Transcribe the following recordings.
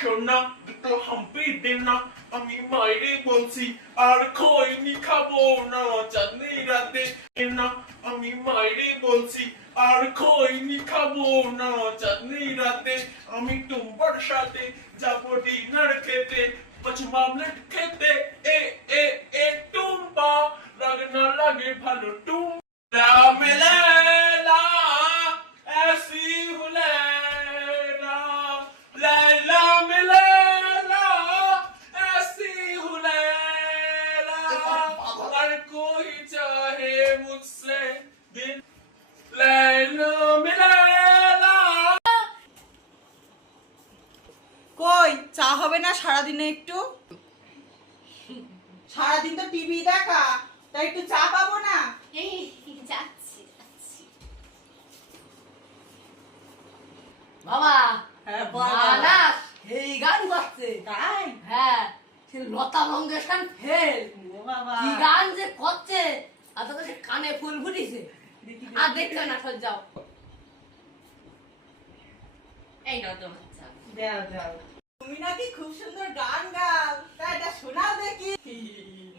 আসো না দুটো হাম্পি দে না আমি মাইরে বলছি আর খৈনি খাবো না চাঁদনি রাতে না আমি মাইরে বলছি আর খৈনি খাবো না চাঁদনি রাতে আমি তোমার সাথে যাবো ডিনার খেতে মামলেট খেতে এ এ এ টুম্পা লাগে না লাগে ভালো টুম্পা মেলা ऐसी हूँ लैला लैला में लैला ऐसी हूँ लैला हर कोई चाहे मुझसे दिल लैला में लैला কই চা হবে না সারাদিনে একটু? সারাদিন তো টিভি দেখা, তাই একটু চা পাবো না? এই যাচ্ছি যাচ্ছি বাবা। হ্যাঁ, মানাস এই গান গাচ্ছে তাই? হ্যাঁ, সে লতা মঙ্গেশকর ফেল ও বাবা, কি গান যে করছে আর তোকে সে কানে ফুল ফুটিছে আর দেখতে না সব যাও। এই নাও তোমার চা। দাও দাও। তুমি নাকি খুব সুন্দর গান গাও, তা এটা শোনাও দেখি।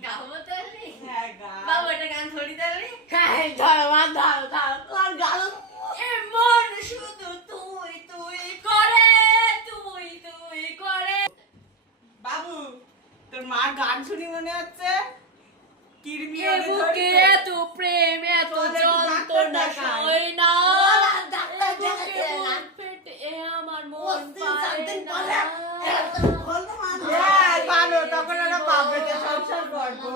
গাবো তাহলে? হ্যাঁ গাও। বাবু এটা গান থোড়ি তাহলে? হ্যাঁ ধরো মা দাও দাও তোমার গান এমন শুধু তুই তুই করে তুই তুই করে। বাবু, তোর মা গান শুনি মনে হচ্ছে কিরমি এ বুকে এত প্রেম এত যন্ত্রণা সই না বুকে বুক ফেটে আমার মন পায় না। ভালো, তখন ওরা বাপেতে সংসার করবো।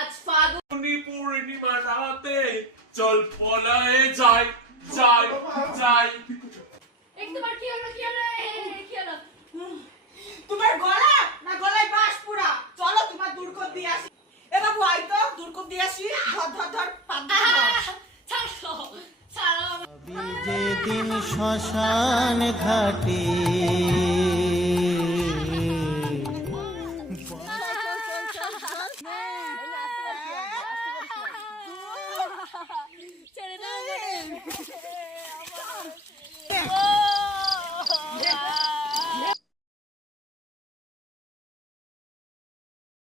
আজ ফাগুন পূর্ণিমা রাতে চল পলায়ে যাই যাই যাই একবার কি হলো কি হলো কি হলো? তোমার গলা না গলায় বাঁশ পুরা? চলো তোমার দূরকর দিয়ে আসি। এ বাবু আই তো, দূরকর দিয়ে আসি। ধর ধর ধর, পাত দিয়ে ধর। ছাড়ো ছাড়ো যেদিন শ্মশান ঘাটে